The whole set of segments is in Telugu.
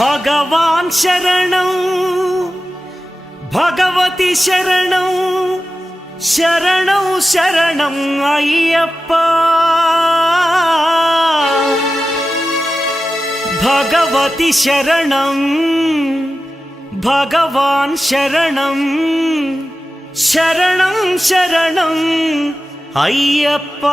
భగవాన్ శరణం భగవతి శరణం శరణం శరణం అయ్యప్ప భగవతి శరణం భగవాన్ శరణం శరణం శరణం అయ్యప్ప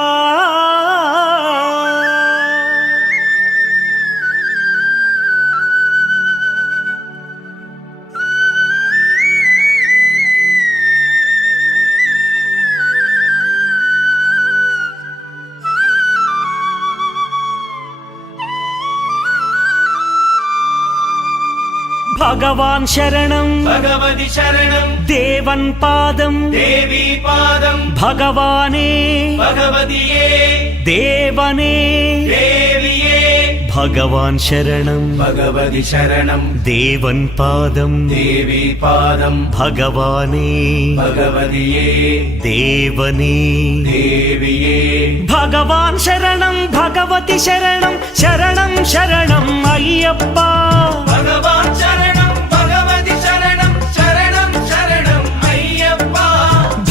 భగవాన్ శరణం భగవతి శరణం దేవన్ పాదం దేవి పాదం భగవానే భగవతియే దేవనే దేవియే భగవాన్ శరణం భగవతి శరణం దేవన్ పాదం దేవి పాదం భగవానే భగవతియే దేవనే దేవియే భగవాన్ శరణం భగవతి శరణం శరణం శరణం అయ్యప్ప భగవాన్ శరణం భగవతి శరణం శరణం శరణం అయ్యప్ప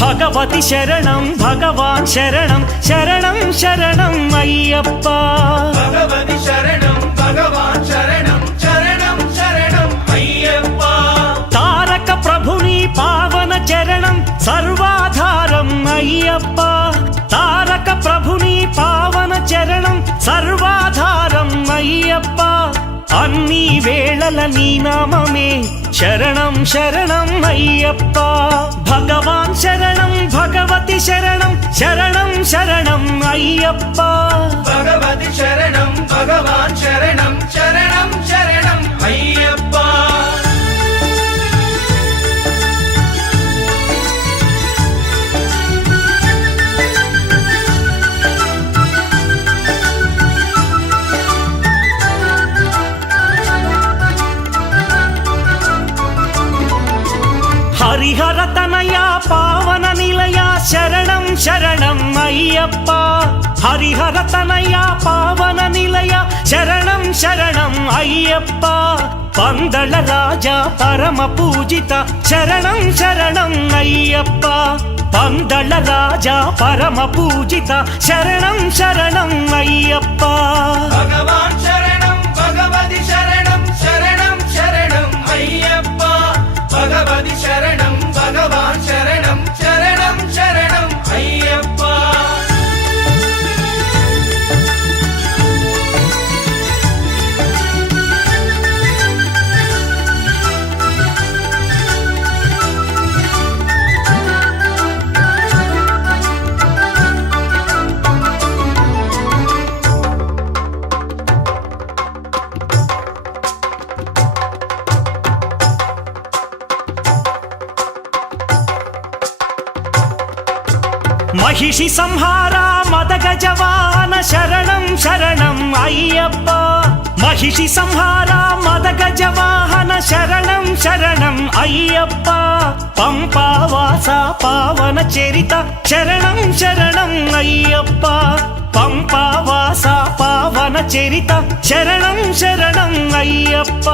భగవతి శరణం భగవాన్ శరణం శరణం శరణం అయ్యప్ప భగవతి శరణం భగవాన్ శరణం శరణం శరణం అయ్యప్ప తారక ప్రభుని పావన చరణం సర్వాధారం అయ్యప్ప తారక ప్రభుని పావన చరణం సర్వాధారం అయ్యప్ప అన్ని వేళల నీ నామమే శరణం శరణం అయ్యప్ప భగవాన్ శరణం భగవతి శరణం శరణం శరణం అయ్యప్ప భగవతి శరణం భగవాన్ శరణం శరణం శరణం అయ్యప్ప హరిహర తనయ పావన నిలయ శరణం శరణం అయ్యప్ప హరిహర తనయ పావన నిలయ శరణం శరణం అయ్యప్ప పందళ రాజా పరమ పూజిత శరణం శరణం అయ్యప్ప పందళ రాజా పరమ పూజిత శరణం శరణం అయ్యప్ప భగవాన్ శరణం భగవతి శరణం శరణం శరణం అయ్యప్ప భగవతి శరణం భగవాన్ శరణం శరణం శరణం అయ్యప్ప మహిషి సంహార మదగజవాహన శరణం శరణం అయ్యప్ప మహిషి సంహార మదగజవాహన శరణం శరణం అయ్యప్ప పంపావాస పావన చరిత శరణం శరణం అయ్యప్ప పంపావాస పావన చరిత శరణం శరణం అయ్యప్ప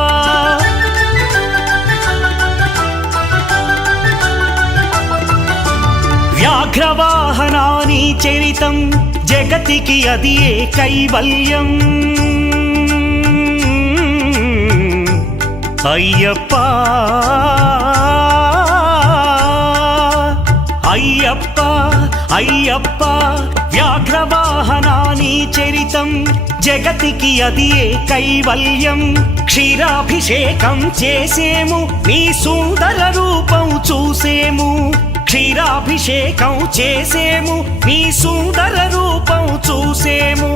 వ్యాఘ్రవాహనాని చరితం జగతికి అది ఏ కైవల్యం అయ్యప్ప అయ్యప్ప అయ్యప్ప వ్యాఘ్రవాహనాని చరితం జగతికి అది ఏ కైవల్యం క్షీరాభిషేకం చేసేము నీ సుందర రూపం చూసేము క్షీరాభిషేకం చేసేము నీ సుందర రూపం చూసేము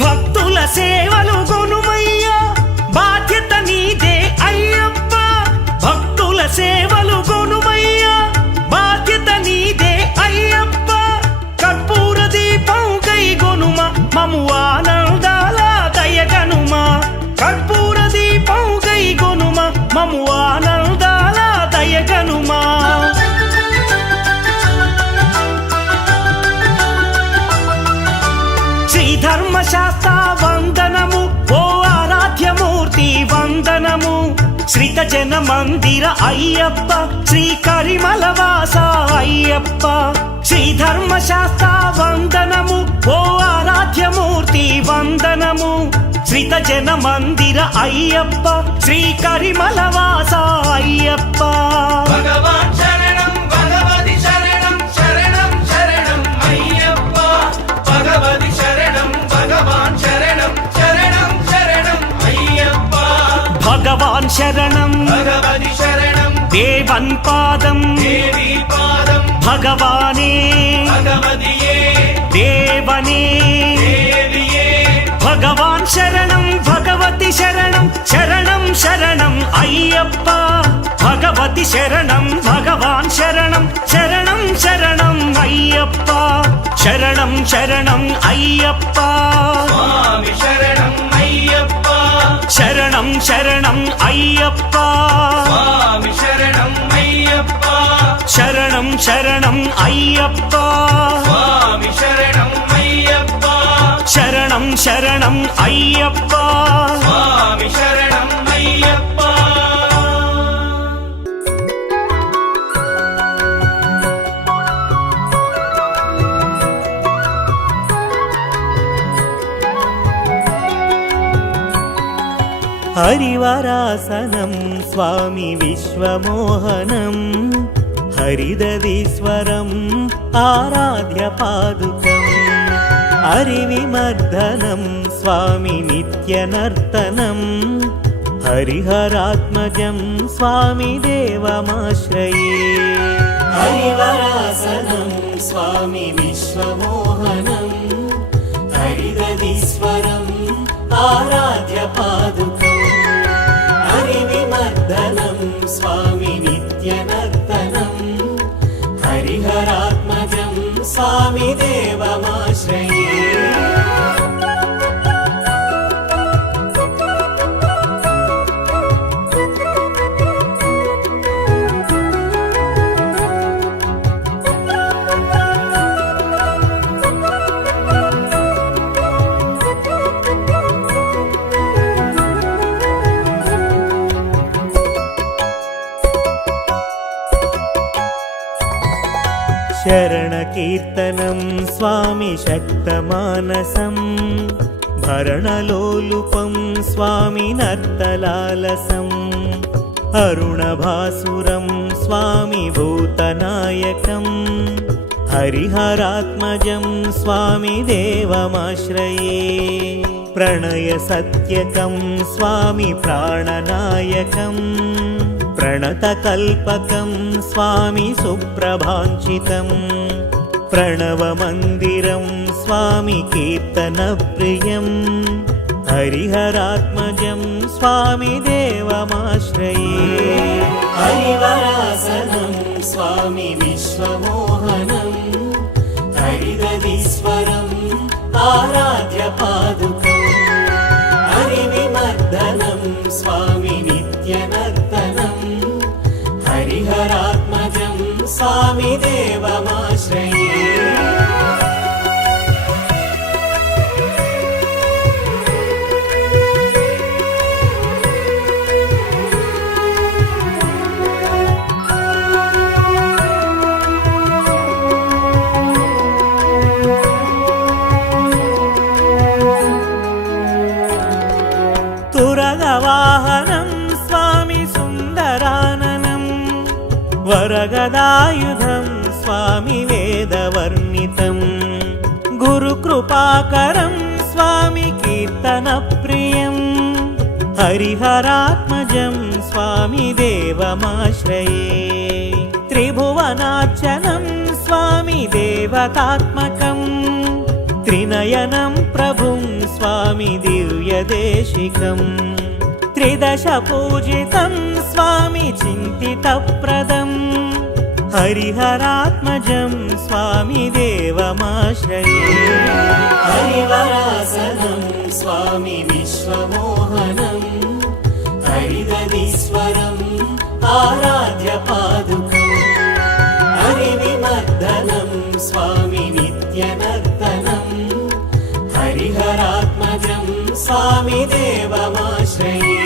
భక్తుల సేవలు గొనుమయ్యా బాధ్యత నీదే అయ్యప్ప భక్తుల సేవ శ్రీత జన మందిర అయ్యప్ప శ్రీ కరిమలవాస అయ్యప్ప శ్రీ ధర్మశాస్త్ర వందనము ఓ ఆరాధ్యమూర్తి వందనము శ్రీత జన మందిర అయ్యప్ప శ్రీ కరిమలవాస అయ్యప్ప భగవాన్ శరణం భగవతి శరణం శరణం శరణం అయ్యప్ప భగవతి శరణం భగవాన్ శరణం శరణం శరణం అయ్యప్ప భగవాన్ శరణం భగవతి శరణం దేవన్ పాదం దేవి పాదం భగవానే భగవతియే దేవనే దేవియే భగవాన్ శరణం భగవతి శరణం శరణం శరణం అయ్యప్ప భగవతి శరణం భగవాన్ శరణం శరణం శరణం అయ్యప్ప శరణం శరణం అయ్యప్ప స్వామి శరణం అయ్యప్ప శరణం శరణం అయ్యప్ప స్వామి శరణం అయ్యప్ప శరణం శరణం అయ్యప్ప స్వామి శరణం అయ్యప్ప శరణం శరణం అయ్యప్ప స్వామి శరణం అయ్యప్ప హరివరాసనం స్వామి విశ్వమోహనం హరిదీశ్వరం ఆరాధ్య పాదుకం హరివిమర్దనం స్వామి నిత్యనర్తనం హరిహరాత్మజం స్వామి దేవమాశ్రయే హరివరాసనం స్వామి విశ్వమోహనం హరిదీశ్వరం ఆరాధ్య పాదుకం హరివిమర్దనం స్వామి నిత్యనర్తనం హరిహరాత్మజం స్వామి దేవమాశ్రయే శరణకీర్తనం స్వామి శక్తమానసం భరణలోలుపం స్వామి నర్తలాలసం అరుణభాసురం స్వామి భూతనాయకం హరిహరాత్మజం స్వామి దేవమాశ్రయే ప్రణయ సత్యకం స్వామి ప్రాణనాయకం ప్రణతకల్పకం స్వామి సుప్రభాంచితం ప్రణవమందిరం స్వామి కీర్తనప్రియం హరిహరాత్మజం స్వామి దేవమాశ్రయే హరివరాసనం స్వామి విశ్వమోహనం హరిదీశ్వరం ఆరాధ్య పాదుకం హరివిమర్దనం స్వామి నిత్యనర్తనం హరిహరాత్మజం స్వామి దేవమాశ్రయే తురగవాహనం స్వామి సుందరాననం వరగదాయుధం స్వామి వేదవర్ణితం గురుకృపాకరం స్వామి కీర్తనప్రియం హరిహరాత్మజం స్వామి దేవమాశ్రయే త్రిభువనార్చనం స్వామి దేవతాత్మకం త్రినయనం ప్రభుం స్వామి దివ్యదేశికం త్రిదశ పూజితం స్వామి చింతితప్రదం హరిహరాత్మజం స్వామి దేవమాశ్రయే హరివరాసనం స్వామి విశ్వమోహనం హరిదీశ్వరం ఆరాధ్య పాదుకం హరివిమర్దనం స్వామి నిత్యనర్తనం హరిహరాత్మజం స్వామి దేవమాశ్రయే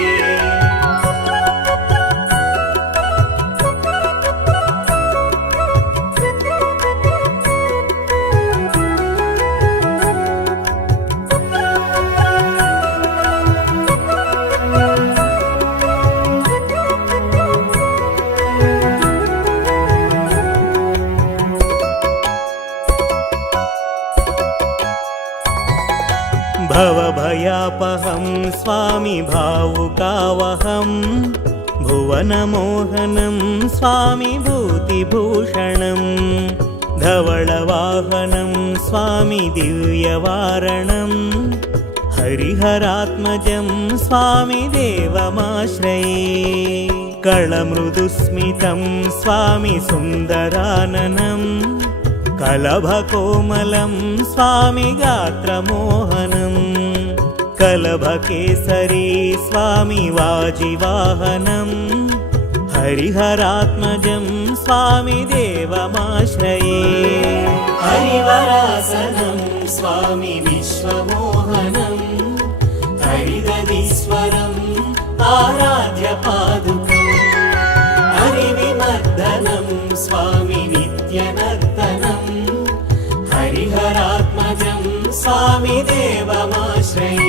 भवभयापहं स्वामी भावुकावहं भुवनमोहनं स्वामी भूतिभूषणं धवळवाहनं स्वामी दिव्यवारणं हरिहरात्मजं स्वामी देवमाश्रये कळमृदुस्मितं स्वामी सुन्दराननं कलभकोमलं स्वामी गात्रमोहनं कलभकेसरी स्वामी वाजिवाहनं हरिहरात्मजं स्वामी देवमाश्रये हरिवरासनं स्वामी विश्वमोहनं हरिदधीश्वरम् आराध्यपादुकम् हरिविमर्दनं स्वामी नित्यनर्तनं हरिहरात्मजं स्वामी देवमाश्रये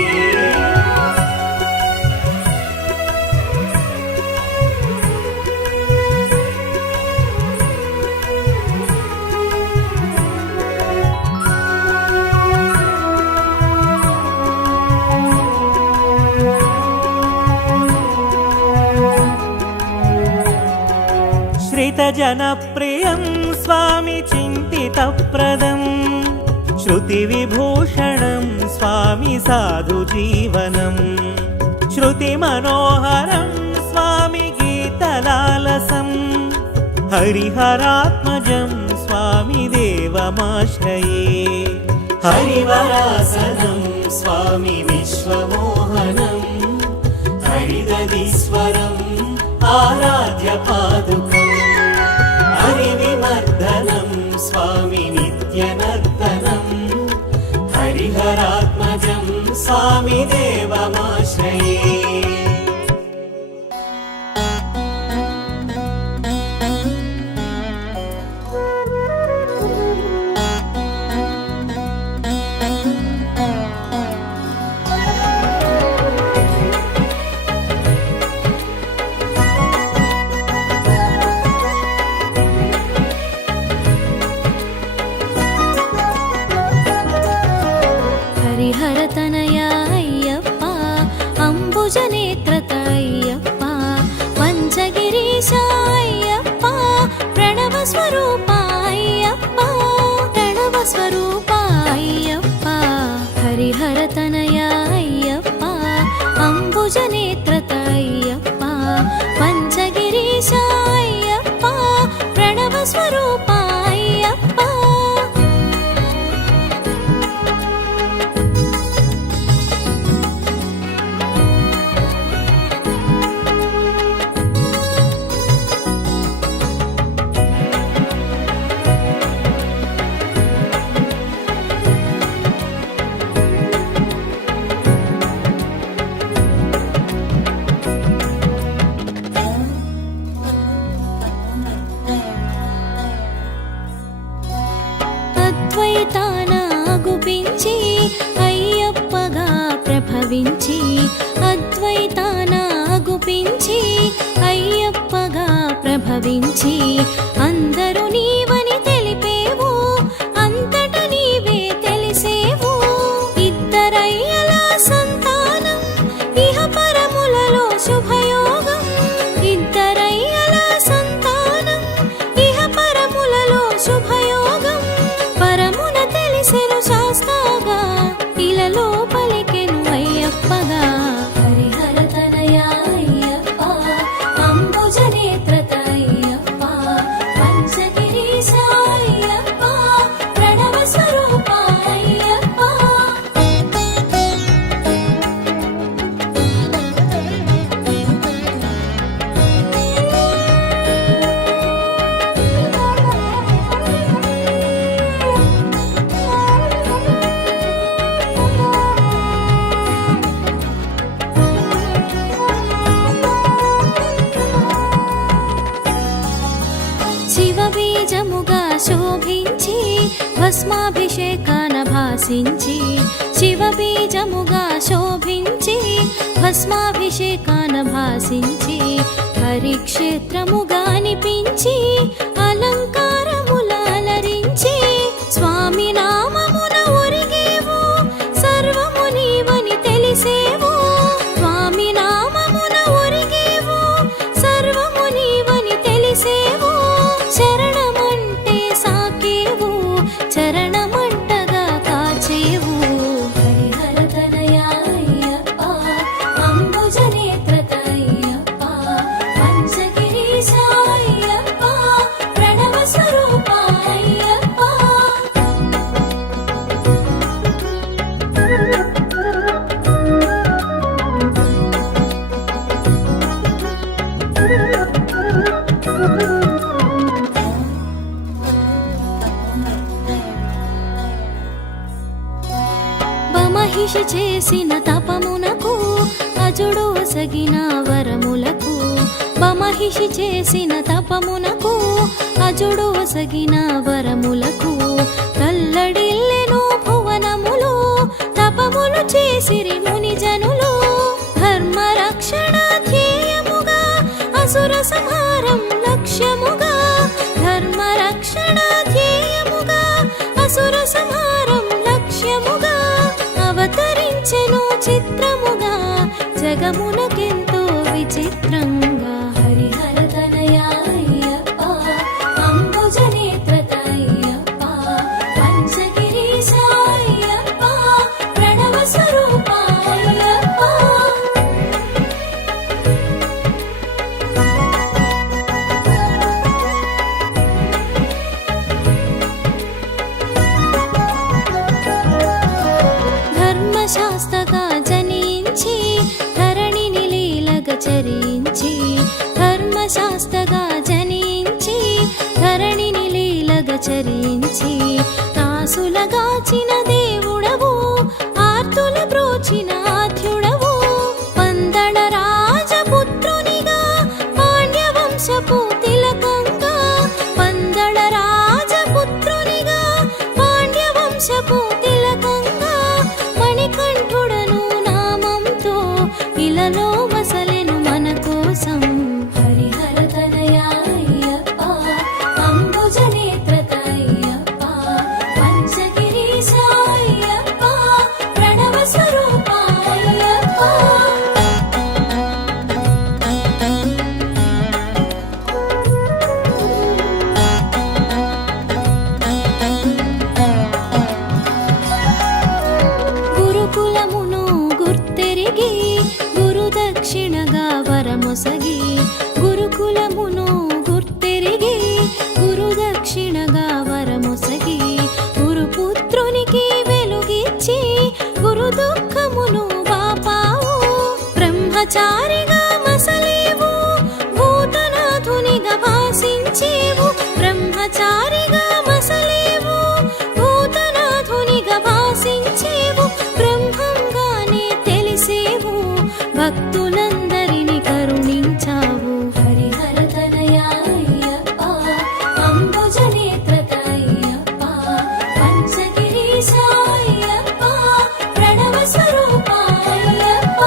श्रितजनप्रियं स्वामी चिन्तितप्रदं श्रुतिविभूषणं स्वामी साधुजीवनं श्रुतिमनोहरं स्वामी गीतलालसं हरिहरात्मजं स्वामी देवमाश्रये हरिवरासनं स्वामी विश्वमोहनं हरिदधीश्वरम् आराध्यपादुकम् हरिविमर्दनं स्वामी नित्यनर्तनं हरिहरात्मजं स्वामी देवमाश्रये हरिहरतनया अय्यप्पा अम्बुजनेत्रत अय्यप्पा पञ्चगिरीशा अय्यप्पा प्रणवस्वरूपा अय्यप्पा प्रणवस्वरूपा अय्यप्पा हरिहरतनया अय्यप्पा अम्बुजनेत्रत अय्यप्पा पञ्चगिरीशा अय्यप्पा प्रणवस्वरूपा अय्यप्पा అద్వైతానాగుపించి అయ్యప్పగా ప్రభవించి అద్వైతానాగుపించి అయ్యప్పగా ప్రభవించి అందరూ నీవని తెలిపేవు అంతట నీవే తెలిసేవు ఇద్దరయ్యల సంతానం ఇహ పరములలో శుభయోగం ఇద్దరయ్యల సంతానం ఇహ పరములలో శుభయోగం పరమున తెలిసెను శాస్తాగా ఇలలో పలికెను అయ్యప్పగా హరిహరతనయా అయ్యప్ప అంబుజనేత్రత అయ్యప్ప పంచగిరీశా అయ్యప్ప ప్రణవస్వరూపా అయ్యప్ప శివబీజముగా శోభించి భస్మాభిషేకాన భాసించి శివబీజముగా శోభించి భస్మాభిషేకాన భాసించి హరిక్షేత్రముగా అనిపించి అలంకారముల అలరించి స్వామి నామమున ఒరిగేవు సర్వము నీవని మహిషి చేసిన తపమునకు అజుడు ఒసగిన వరములకు మహిషి చేసిన తపమునకు అజుడు ఒసగిన వరములకు కల్లడిల్లెను భువనములు తపములు చేసిరి ముని జనులు ధర్మ రక్షణ ధ్యేయముగా అసుర సంహారం లక్ష్యముగా ధర్మ రక్షణ ధ్యేయముగా అసుర సంహారం లక్ష్యముగా అవతరించెను చిత్రముగా జగమునకెంతో విచిత్రంగా హరిహర తనయా అయ్యప్ప అంబుజ నేత్రత అయ్యప్ప పంచగిరీశ అయ్యప్ప ప్రణవ స్వరూప అయ్యప్ప ధర్మశాస్త్రగా జనించి ధరణిని లీలగా చరించి ధర్మశాస్త్రగా జనించి ధరణిని లీలగా చరించి దాసులగాచిన దేవుడవు ఆర్తుల బ్రోచిన ఆద్యుడవు పందడ రాజపుత్రునిగా పాండ్యవంశపు తిలకంగా పందడ రాజపుత్రునిగా పాండ్యవంశపు తిలకంగా మణికంఠుడను నామంతో ఇలలో మసలెను మన కోసం హరిహర తనయా అయ్యప్ప అంబుజ నేత్రత అయ్యప్ప పంచగిరీశ అయ్యప్ప ప్రణవ స్వరూప అయ్యప్ప గురుకులమును గుర్తెరిగి గురు దక్షిణగా వరమొసగి గురుకులమును గుర్తెరిగి గురు దక్షిణగా వరమొసగి గురుపుత్రునికి వెలుగిచ్చి గురు దుఃఖమును బాపావు బ్రహ్మచారిగా మసలేవు భూతనాథునిగా భాసించేవు బ్రహ్మచారిగా మసలేవు భూతనాథునిగా భాసించేవు బ్రహ్మంగానే తెలిసేవు భక్తులందరిని కరుణించావు హరిహర తనయా అయ్యప్ప అంబుజ నేత్రత అయ్యప్ప పంచగిరీశ అయ్యప్ప ప్రణవ స్వరూప అయ్యప్ప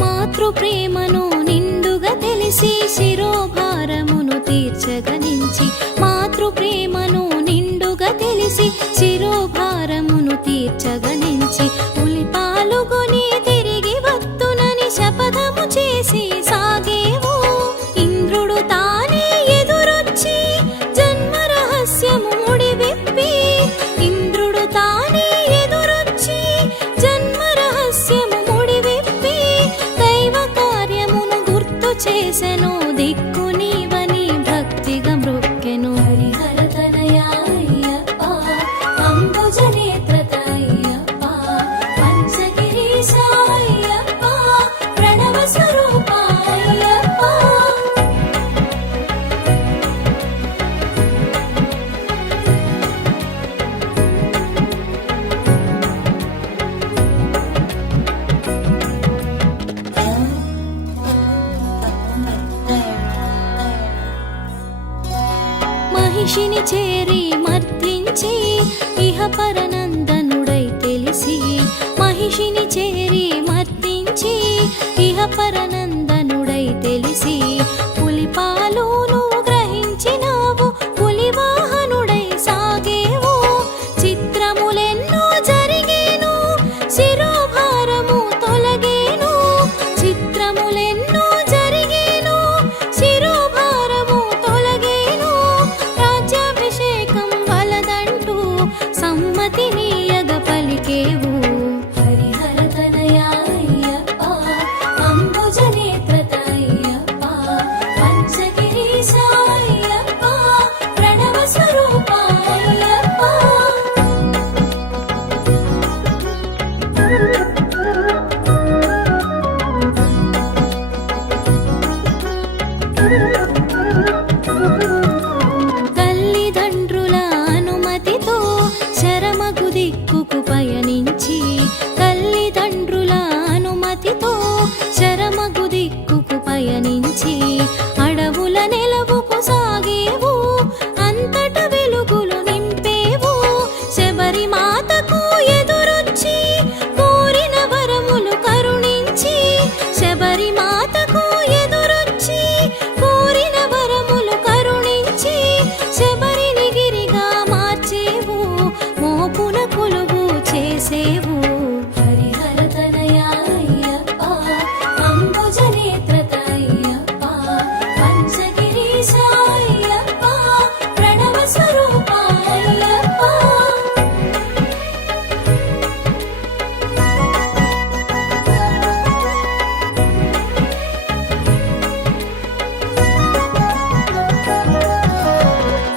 మాతృ ప్రేమను నిండుగా తెలిసి శిరోభారమును తీర్చగనించి మాతృ ప్రేమను నిండుగా తెలిసి శిరోభారమును తీర్చగనించి పులి పాలుగొని తిరిగి వత్తునని శపథము చేసి సాగేవు ఇంద్రుడు తానే ఎదురొచ్చి జన్మ రహస్యము ముడివిప్పి ఇంద్రుడు తానే ఎదురొచ్చి జన్మ రహస్యము ముడివిప్పి దైవ కార్యమును గుర్తు చేసెను దిక్కు నీవని భక్తిగా మృక్కెను హరిహర తనయా అయ్యప్ప అంబుజ నేత్రత అయ్యప్ప పంచగిరీశ అయ్యప్ప ప్రణవ స్వరూప అయ్యప్ప మహిషిని చేరి మర్దించి ఇహ పరనందనుడై తెలిసి మహిషిని చేరి మర్దించి ఇహ పరనందనుడై తెలిసి పులి పాలును గ్రహించినావు పులి వాహనుడై సాగేవు చిత్రములెన్నో జరిగేను శిరోభారము తొలగేను చిత్రములెన్నో జరిగేను శిరోభారము తొలగేను రాజ్యాభిషేకం వలదంటూ సమ్మతినీయగ పలికేవు హరిహర తనయా అయ్యప్ప అంబుజ శబరి మాతకు ఎదురొచ్చి కోరిన వరములు కరుణించి శబరి మాతకు ఎదురొచ్చి కోరిన వరములు కరుణించి శబరిని గిరిగా మార్చేవు మోపున కొలువు చేసేవు హరిహర తనయా అయ్యప్ప అంబుజ నేత్రత అయ్యప్ప పంచగిరీశ అయ్యప్ప ప్రణవ స్వరూప అయ్యప్ప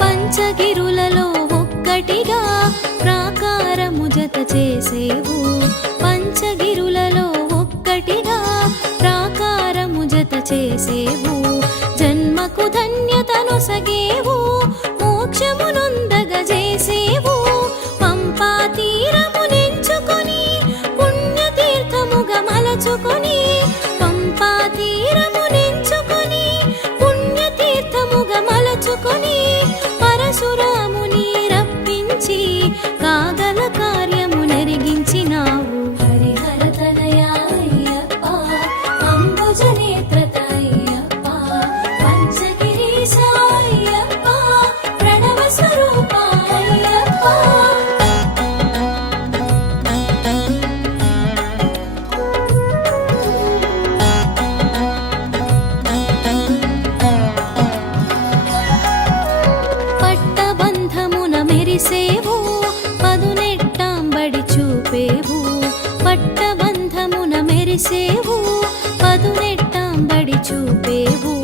పంచగిరులలో ఒక్కటిగా ప్రాకారము జత చేసేవు పంచగిరులలో ఒక్కటిగా ప్రాకారము జత చేసేవు జన్మకు ధన్యతను సగేవు మోక్షమునొందగ చేసేవు పంపా తీరమునెంచుకొని పుణ్యతీర్థముగా మలచుకొని పంపా తీరమునెంచుకొని పుణ్యతీర్థముగా మలచుకొని పరశురాముని రప్పించి కాగల కార్యము నెరిగించినావు హరిహర తనయా అయ్యప్ప అంబుజ నేత్రత అయ్యప్ప పంచగిరీశ అయ్యప్ప ప్రణవ స్వరూప అయ్యప్ప పట్టబంధమున మెరిసేవు పదునెట్టాంబడి చూపేవు పట్టబంధమున మెరిసేవు పదునెట్టాంబడి చూపేవు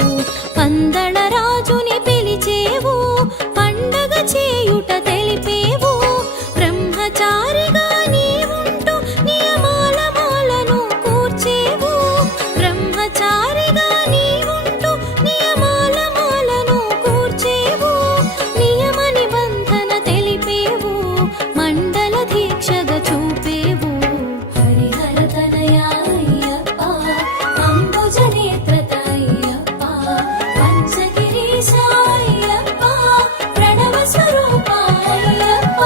పందళ రాజుని పిలిచేవు పండగ చేయుట తెలిపేవు బ్రహ్మచారిగా నీవుంటూ నియమాల మాలను కూర్చేవు బ్రహ్మచారిగా నీవుంటూ నియమాల మాలను కూర్చేవు నియమ నిబంధన తెలిపేవు మండల దీక్షగా చూపేవు హరిహర తనయా అయ్యప్ప అంబుజ నేత్రత అయ్యప్ప పంచగిరీశ అయ్యప్ప ప్రణవ స్వరూప అయ్యప్ప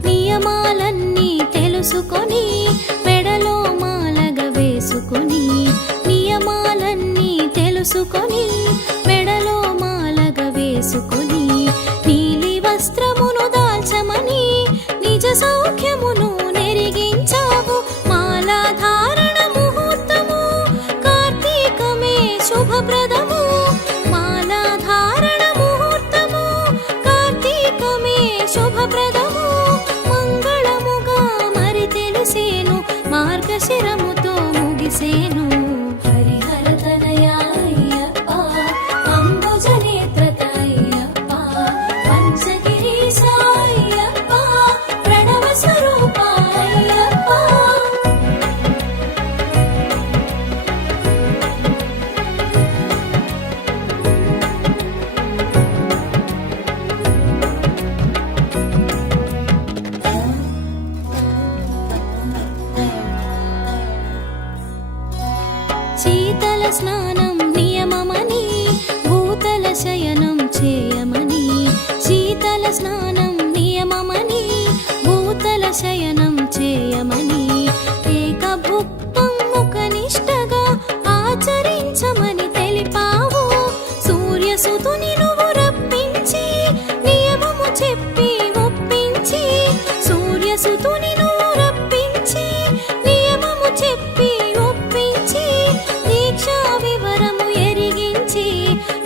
నియమాలన్నీ తెలుసుకొని మెడలో మాలగ వేసుకొని నియమాలన్నీ తెలుసుకొని మెడలో మాలగ వేసుకొని నీలి వస్త్రమును దాల్చమని నిజ సౌఖ్యమును నెరిగించావు మాలాధారణ ముహూర్తము కార్తీకమే శుభప్రదము మాలాధారణ ముహూర్తము కార్తీకమే శుభప్రదము మంగళముగా మరి తెలిసేను మార్గశిరముతో ముగిసేను హరిహర తనయా అయ్యప్ప అంబుజ నేత్రత అయ్యప్ప పంచగిరీశ అయ్యప్ప ప్రణవ స్వరూప అయ్యప్ప శీతల స్నానం నియమమని భూతల శయనం చేయమని శీతల స్నానం నియమమని భూతల శయనం చేయమని ఏకభుక్తం ముఖనిష్టగా ఆచరించమని తెలిపావు సూర్యసుతుని నువ్వు రప్పించి నియమము చెప్పి ఒప్పించి సూర్యసుతుని నువ్వు రప్పించి నియమము చెప్పి ఒప్పించి దీక్షా వివరము ఎరిగించి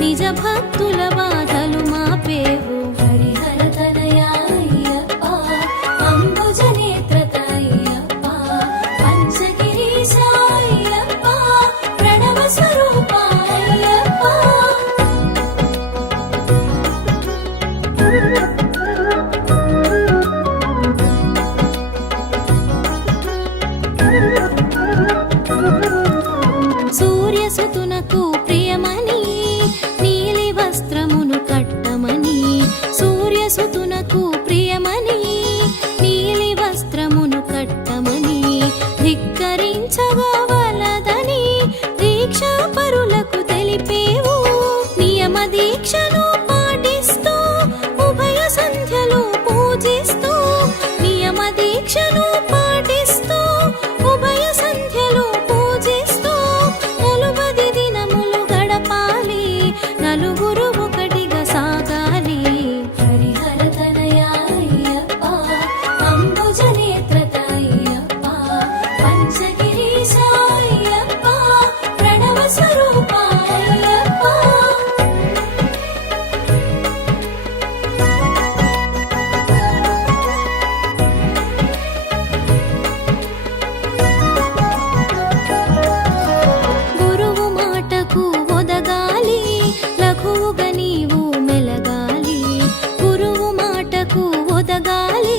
నిజ భక్తుల బాధలు మాపేవు హరిహర తనయా అయ్యప్ప అంబుజ నేత్రత అయ్యప్ప పంచగిరీశ అయ్యప్ప ప్రణవ స్వరూప అయ్యప్ప సూర్యసుతునకు ప్రియమని నీలి వస్త్రమును కట్టమని సూర్యసుతునకు ప్రియమని నీలి వస్త్రమును కట్టమని దిక్కు పంచగిరీశ అయ్యప్ప ప్రణవ స్వరూప అయ్యప్ప. గురువు మాటకు ఒదగాలి లఘువుగా నీవు మెలగాలి. గురువు మాటకు ఒదగాలి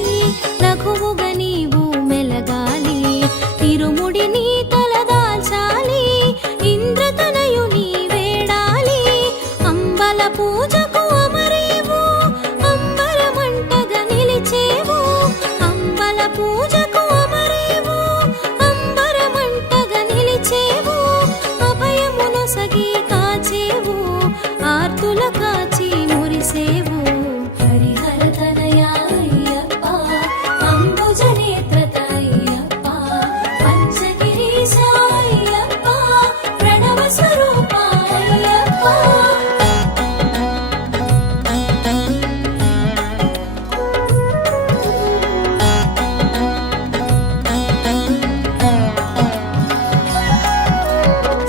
లఘువుగా నీవు మెలగాలి. ఇరుముడిని తలదాల్చాలి ఇంద్రతనయుని వేడాలి. అంబల పూజకు అమరేవు అంబరమంటగా నిలిచేవు. అంబల పూజకు అమరేవు అంబరమంటగా నిలిచేవు. అభయమును సగి కాచేవు ఆర్తుల కాచి మురిసేవు. హరిహర తనయ అయ్యప్ప అంబుజ నేత్రత అయ్యప్ప పంచగిరీశ అయ్యప్ప ప్రణవ స్వరూప అయ్యప్ప.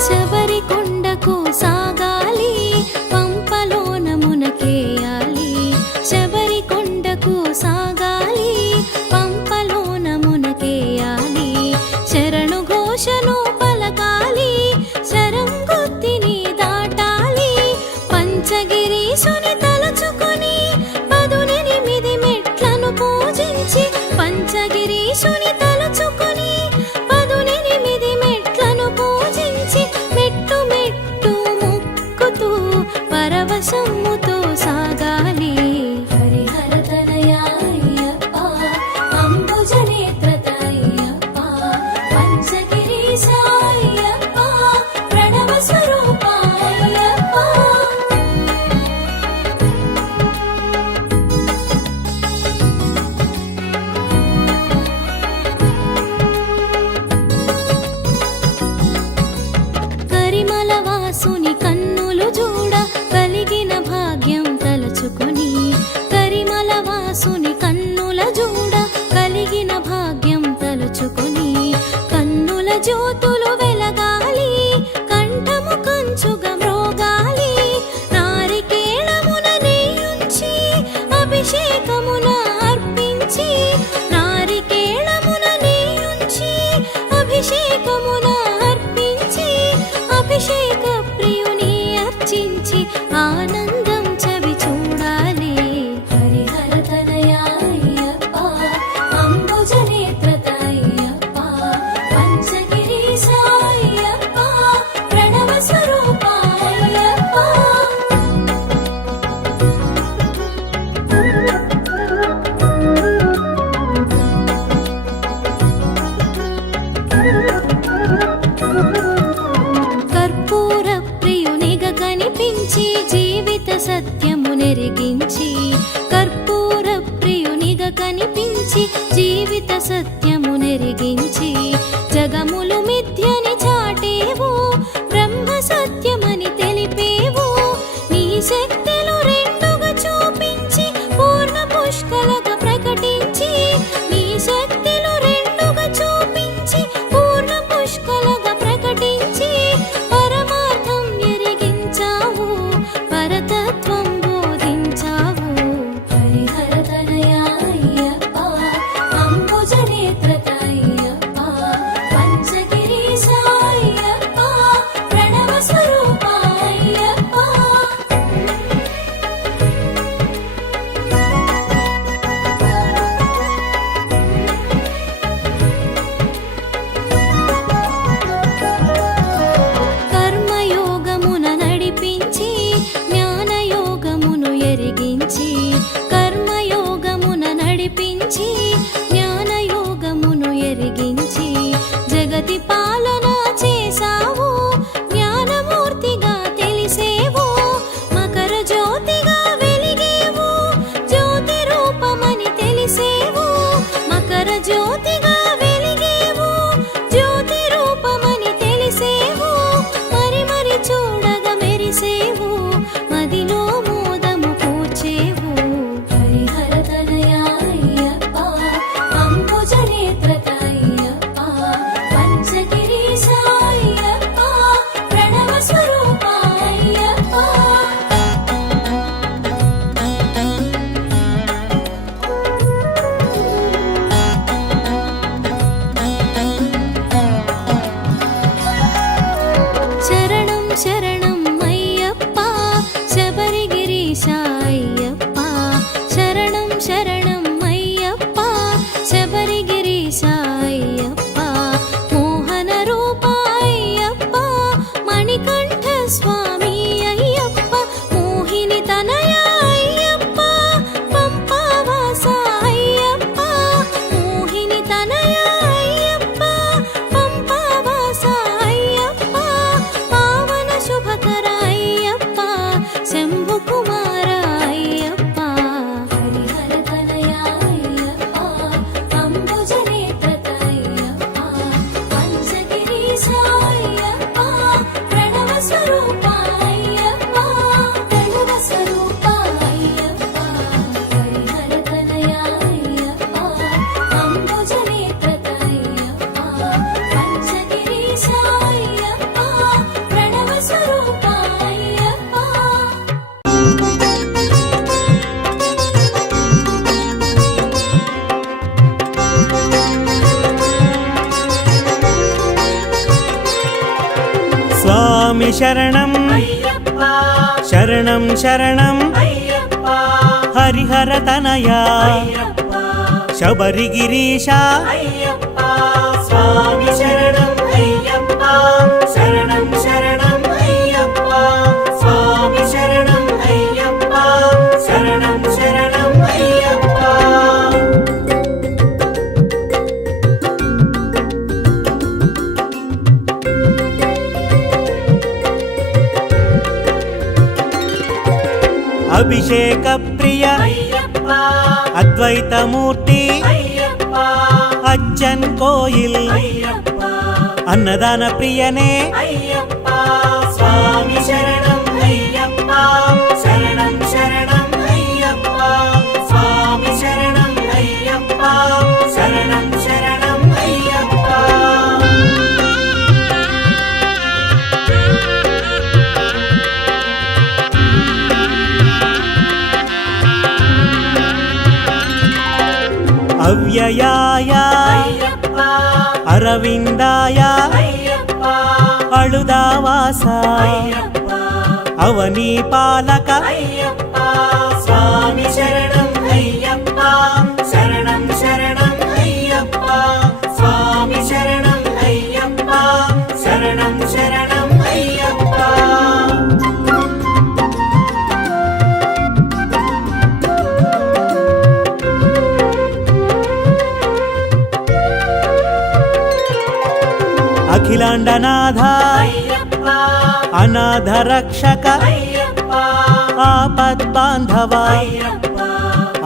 శబరి కొండకు సాగాలి పంపలోన మునకేయాలి. శబరి కొండకు సాగాలి పంపలోన మునకేయాలి. శరణు ఘోషను పలకాలి శరం గుత్తిని దాటాలి. పంచగిరీశుని తలచుకొని 18 మెట్లను పూజించి. పంచగిరీశుని తలచుకొని 18 మెట్లను పూజించి. మెట్టు మెట్టు ముక్కుతూ పరవశమ్ముతో సాగాలి. హరిహర తనయ అయ్యప్ప అంబుజ నేత్రత అయ్యప్ప పంచగిరీశ అయ్యప్ప ప్రణవ స్వరూప అయ్యప్ప. కరిమల వాసుని కన్నులు చూడ కలిగిన భాగ్యం తలచుకొని. కరిమల వాసుని కన్నుల చూడ కలిగిన భాగ్యం తలుచుకొని. కన్నుల జ్యోతులు వెలగాలి కంఠము కంచుగా మ్రోగాలి. నారికేళమున నెయ్యుంచి అభిషేకమున అర్పించి. నారికేళమున నెయ్యుంచి అభిషేకమున అర్పించి. అభిషేక ప్రియుని అర్చించి ఆనందం చవి చూడాలి. హరిహర తనయ అయ్యప్ప అంబుజ నేత్రత అయ్యప్ప పంచగిరీశ అయ్యప్ప ప్రణవ స్వరూప అయ్యప్ప. కర్పూర ప్రియునిగా కనిపించి జీవిత సత్యము నెరిగించి. కర్పూర ప్రియునిగా కనిపించి జీవిత సత్యము నెరిగించి. జగములు మిథ్యని చాటేవు బ్రహ్మ సత్యమని తెలిపేవు. నీ శక్తులు రెండుగా చూపించి పూర్ణ పుష్కలగా ప్రకటించి. నీ శక్తులు రెండుగా చూపించి పూర్ణ పుష్కలగా ప్రకటించి. పరమార్థం ఎరిగించావు పరతత్వం బోధించావు. హరిహర తనయ అయ్యప్ప అంబుజ నేత్రత అయ్యప్ప స్వామి శరణం అయ్యప్ప శరణం శరణం అయ్యప్ప హరిహర తనయా అయ్యప్ప శబరిగిరీశ అయ్యప్ప స్వామి శరణం అయ్యప్ప శరణం శరణం అయ్యప్ప స్వామి శరణం అయ్యప్ప శరణం శరణం అయ్యప్ప అభిషేక ప్రియ అయ్యప్ప అద్వైతమూర్తి అయ్యప్ప అచ్చన్ కోయిల్ అయ్యప్ప అన్నదాన ప్రియనే అయ్యప్ప స్వామి శరణం అయ్యప్ప శరణం శరణం అయ్యప్ప స్వామి శరణం అయ్యప్ప శరణం శరణం అయ్యప్ప అవ్యయాయ అయ్యప్ప అరవిందాయ అయ్యప్ప అళుదావాస అయ్యప్ప అవనీ పాలక అయ్యప్ప స్వామి శరణం అయ్యప్ప శరణం శరణం అయ్యప్ప స్వామి శరణం అయ్యప్ప శరణం శరణం అయ్యప్ప అఖిలాండనాథ అయ్యప్ప అనాథ రక్షక అయ్యప్ప ఆపద్బాంధవ అయ్యప్ప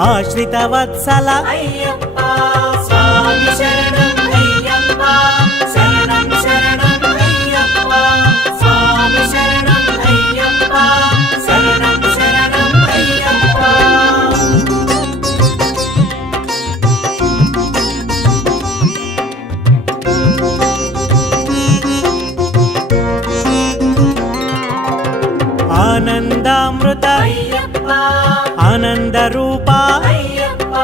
ఆశ్రిత వత్సల అయ్యప్ప స్వామి శరణం అయ్యప్ప శరణం శరణం అయ్యప్ప స్వామి శరణం అయ్యప్ప శరణం శరణం అయ్యప్ప ఆనందామృత అయ్యప్ప ఆనంద రూప అయ్యప్ప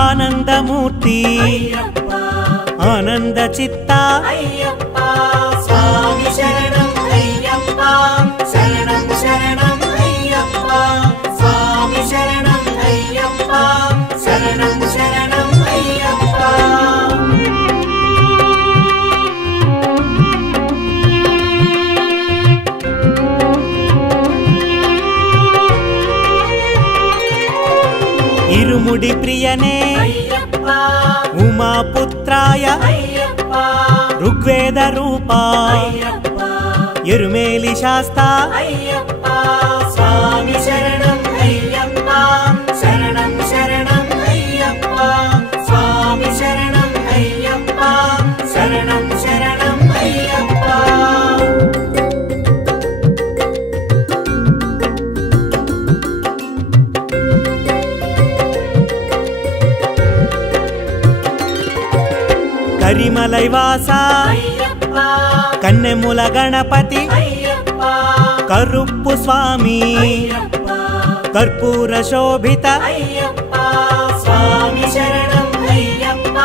ఆనందమూర్తి అయ్యప్ప ఆనంద చిత్త అయ్యప్ప స్వామి శరణం అయ్యప్ప శరణం శరణం అయ్యప్ప స్వామి శరణం అయ్యప్ప శరణం శరణం అయ్యప్ప ఇరుముడి ప్రియనే అయ్యప్ప ఉమాపుత్రాయ అయ్యప్ప ఋగ్వేద రూప అయ్యప్ప ఎరుమేలి శాస్త అయ్యప్ప స్వామి శరణం అయ్యప్ప శరణం శరణం అయ్యప్ప స్వామి శరణం అయ్యప్ప శరణం శరణం అయ్యప్ప కరిమలై వాస అయ్యప్ప కన్నెముల గణపతి అయ్యప్ప కరుప్పు స్వామి అయ్యప్ప కర్పూర శోభిత అయ్యప్ప స్వామి శరణం అయ్యప్ప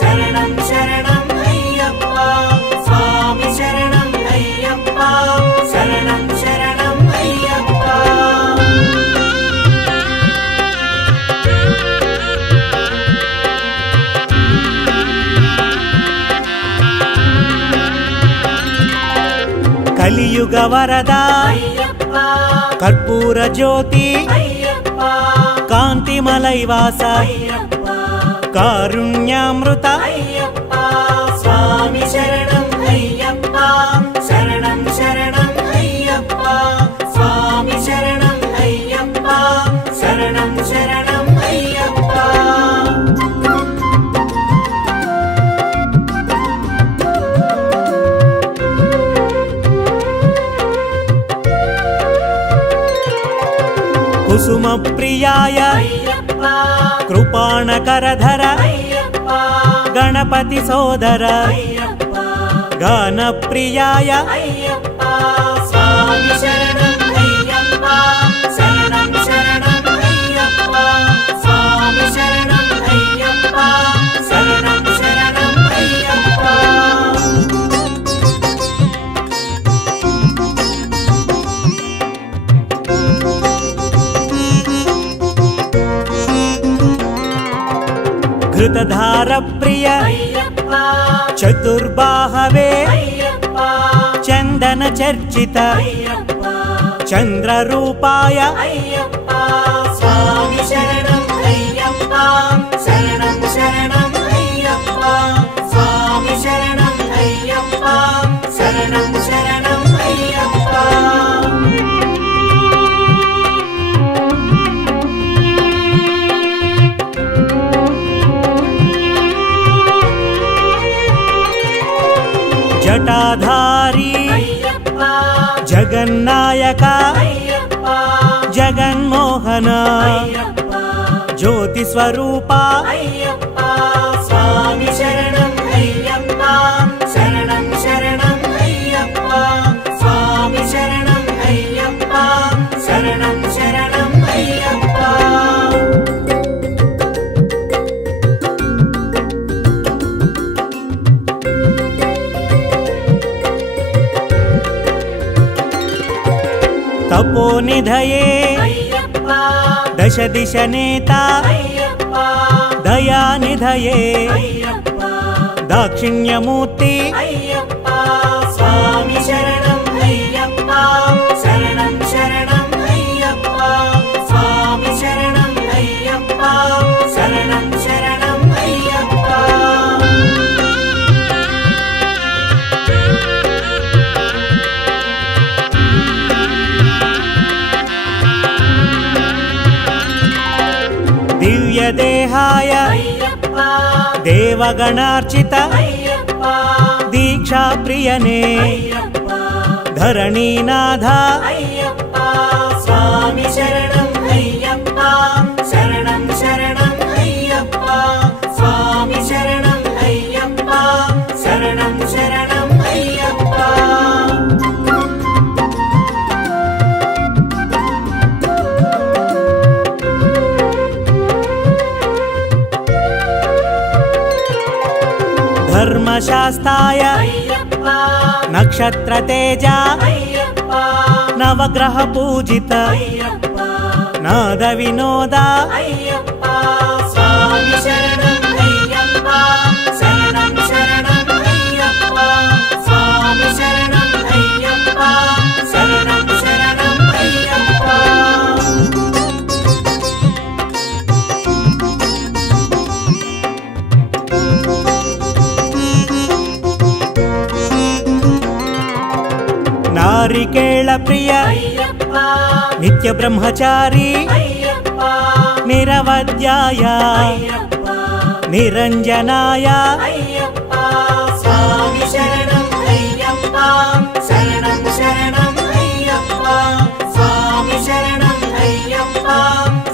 శరణం శరణం అయ్యప్ప స్వామి శరణం అయ్యప్ప శరణం శరణం అయ్యప్ప కలియుగ వరద అయ్యప్ప కర్పూర జ్యోతి అయ్యప్ప కాంతిమలై వాస అయ్యప్ప కారుణ్యామృత అయ్యప్ప స్వామి శరణం అయ్యప్ప శరణం శరణం అయ్యప్ప స్వామి శరణం అయ్యప్ప శరణం శరణం అయ్యప్ప కుసుమ ప్రియాయ అయ్యప్ప కృపాణకరధర అయ్యప్ప గణపతి సోదర అయ్యప్ప గాన ప్రియాయ అయ్యప్ప స్వామి శరణం అయ్యప్ప శరణం శరణం అయ్యప్ప స్వామి శరణం అయ్యప్ప శరణం శరణం అయ్యప్ప పాదధార ప్రియ అయ్యప్ప చతుర్బాహవే అయ్యప్ప చందన చర్చిత అయ్యప్ప చంద్ర రూపాయ అయ్యప్ప స్వామి శరణం అయ్యప్ప శరణం శరణం అయ్యప్ప స్వామి శరణం అయ్యప్ప శరణం శరణం అయ్యప్ప జటాధారి అయ్యప్ప జగన్నాయక అయ్యప్ప జగన్మోహన అయ్యప్ప జ్యోతి స్వరూప అయ్యప్ప స్వామి శరణం అయ్యప్ప శరణం శరణం అయ్యప్ప స్వామి శరణం అయ్యప్ప శరణం శరణం అయ్యప్ప తపోనిధయే అయ్యప్ప దశ దిశ నేత అయ్యప్ప దయానిధయే అయ్యప్ప దాక్షిణ్యమూర్తి అయ్యప్ప స్వామి శరణం అయ్యప్ప శరణం శరణం అయ్యప్ప స్వామి శరణం అయ్యప్ప శరణం శరణం అయ్యప్ప దివ్యదేహాయ అయ్యప్ప దేవగణార్చిత అయ్యప్ప దీక్షా ప్రియనే అయ్యప్ప ధరణీనాథ అయ్యప్ప స్వామి శరణం అయ్యప్ప శరణం శరణం అయ్యప్ప స్వామి శరణం అయ్యప్ప శరణం శరణం అయ్యప్ప ధర్మశాస్త్రాయ అయ్యప్ప నక్షత్ర తేజ అయ్యప్ప నవగ్రహ పూజిత అయ్యప్ప నాద వినోద అయ్యప్ప స్వామి శరణం అయ్యప్ప శరణం శరణం అయ్యప్ప స్వామి శరణం అయ్యప్ప శరణం శరణం అయ్యప్ప నారికేళ ప్రియ అయ్యప్ప నిత్య బ్రహ్మచారి అయ్యప్ప నిరవధ్యాయ అయ్యప్ప నిరంజనాయ అయ్యప్ప స్వామి శరణం అయ్యప్ప శరణం శరణం అయ్యప్ప స్వామి శరణం అయ్యప్ప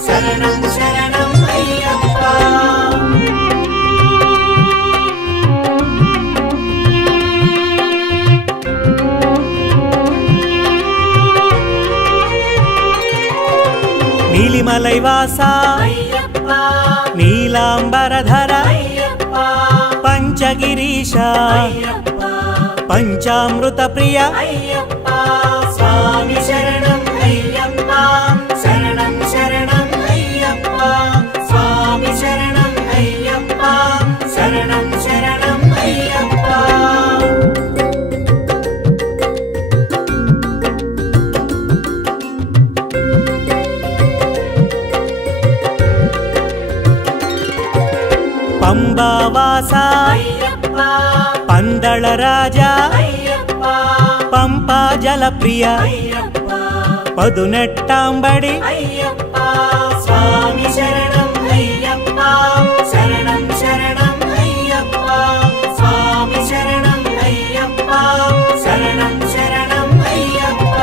శరణం శరణం అయ్యప్ప నీలిమలైవాస అయ్యప్ప నీలాంబరధర అయ్యప్ప పంచగిరీశ అయ్యప్ప పంచామృత ప్రియ అయ్యప్ప స్వామి శరణం అయ్యప్ప శరణం శరణం అయ్యప్ప స్వామి శరణం అయ్యప్ప శరణం శరణం అయ్యప్ప పంబావాస అయ్యప్ప పందళ రాజా అయ్యప్ప పంపా జల ప్రియ అయ్యప్ప పదునెట్టాంబడి అయ్యప్ప స్వామి శరణం అయ్యప్ప శరణం శరణం అయ్యప్ప స్వామి శరణం అయ్యప్ప శరణం శరణం అయ్యప్ప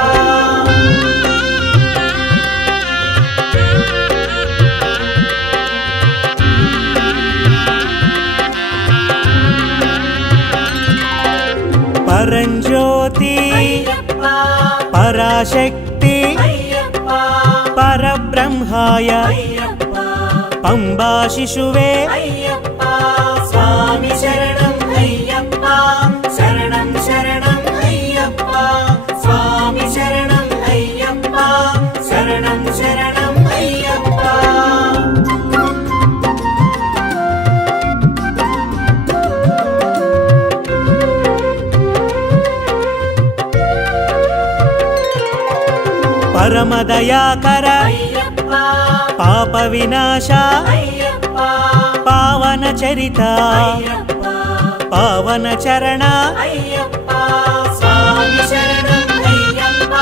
పరంజ్యోతి అయ్యప్ప పరాశక్తి అయ్యప్ప పరబ్రహ్మాయ అయ్యప్ప పంబా శిశువే అయ్యప్ప స్వామి శరణం అయ్యప్ప శరణం శరణం అయ్యప్ప స్వామి శరణం అయ్యప్ప శరణం శరణం అయ్యప్ప పరమదయాకర అయ్యప్ప పాప వినాశ అయ్యప్ప పావన చరిత అయ్యప్ప పావన చరణ అయ్యప్ప స్వామి శరణం అయ్యప్ప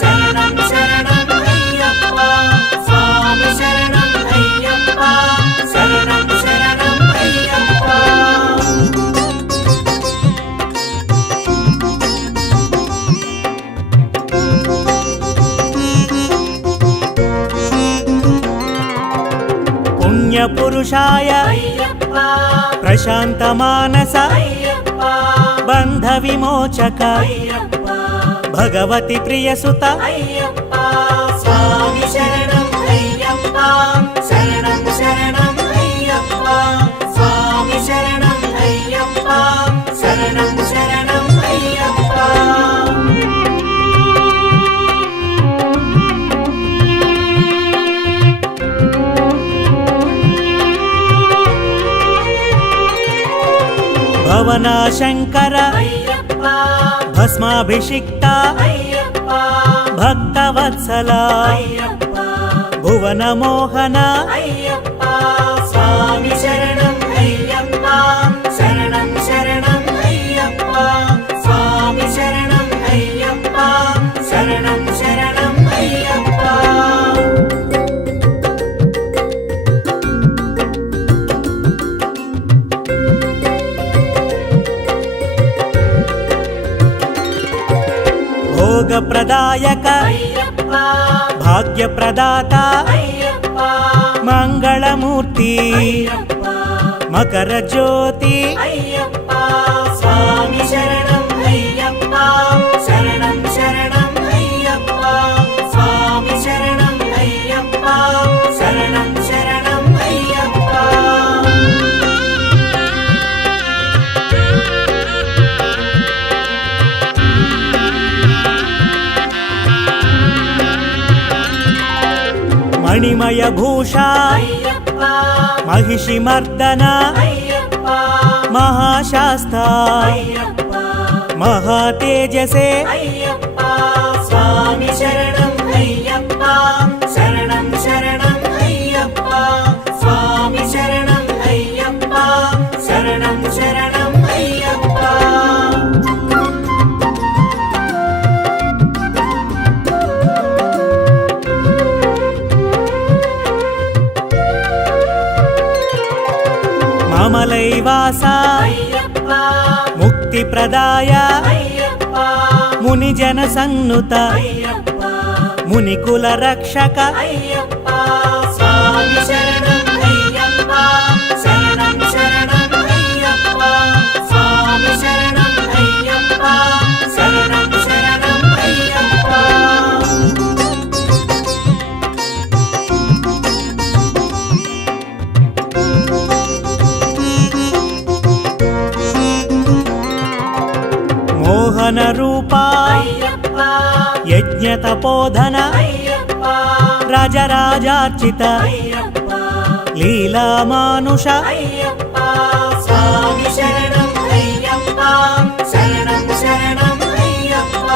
శరణం శరణం అయ్యప్ప స్వామి శరణం అయ్యప్ప శరణం శరణం అయ్యప్ప పుణ్యపురుషాయ అయ్యప్ప ప్రశాంత మానస అయ్యప్ప బంధ విమోచక అయ్యప్ప భగవతి ప్రియసుత అయ్యప్ప స్వామి శరణం అయ్యప్ప శరణం శరణం అయ్యప్ప స్వామి శరణం అయ్యప్ప శరణం శరణం అయ్యప్ప భవనాశంకర అయ్యప్ప భస్మాభిషిక్త అయ్యప్ప భక్తవత్సల అయ్యప్ప భువన మోహన అయ్యప్ప స్వామి శరణం అయ్యప్ప శరణం శరణం అయ్యప్ప స్వామి శరణం అయ్యప్ప శరణం శరణం అయ్యప్ప భోగప్రదాయక అయ్యప్ప భాగ్యప్రదాత అయ్యప్ప మంగళమూర్తి అయ్యప్ప మకర జ్యోతి అయ్యప్ప స్వామి శరణం అయ్యప్ప శరణం శరణం అయ్యప్ప స్వామి శరణం అయ్యప్ప శరణం శరణం అయ్యప్ప మణిమయ భూష అయ్యప్ప మహిషి మర్దన అయ్యప్ప మహాశాస్త అయ్యప్ప మహాతేజసే అయ్యప్ప స్వామి శరణం అయ్యప్ప శరణం శరణం అయ్యప్ప స్వామి శరణం అయ్యప్ప శరణం శరణం అయ్యప్ప మామలైవాస అయ్యప్ప ముక్తి ప్రదాయ అయ్యప్ప మునిజన సన్నుత అయ్యప్ప మునికుల రక్షక అయ్యప్ప స్వామి శరణం అయ్యప్ప శరణం శరణం అయ్యప్ప స్వామి శరణం అయ్యప్ప శరణం శరణం అయ్యప్ప మోహన రూప అయ్యప్ప యజ్ఞ తపోధన అయ్యప్ప రాజరాజార్చిత అయ్యప్ప లీలా మానుష అయ్యప్ప స్వామి శరణం అయ్యప్ప శరణం శరణం అయ్యప్ప